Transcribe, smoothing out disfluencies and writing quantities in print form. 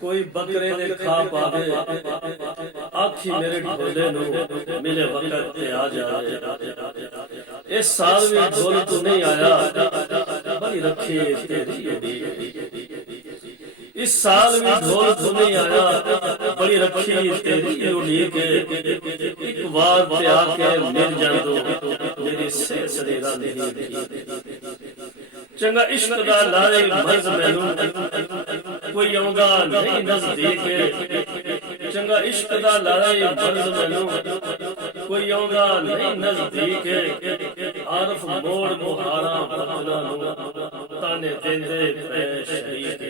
कोई बकरे ने खा पावे आखी मेरे ढोले नू मिले वक्त ते आ जावे। इस साल भी ढोल तू नहीं आया बड़ी रखी तेरी उड़ीक। इस साल भी ढोल तू नहीं आया बड़ी रखी तेरी उड़ीक। एक बार ते आके मिल जांदो मेरी सेहत सनेरा नहीं। चंगा इश्क दा लाए मर्ज मैनू कोई आउंदा नहीं नजदीक। चंगा इश्क दा लाए मर्ज मैनू कोई आउंदा नहीं नजदीक। आरफ मोड़ मुहारा बदला नू ताने देंदे पै शरीक।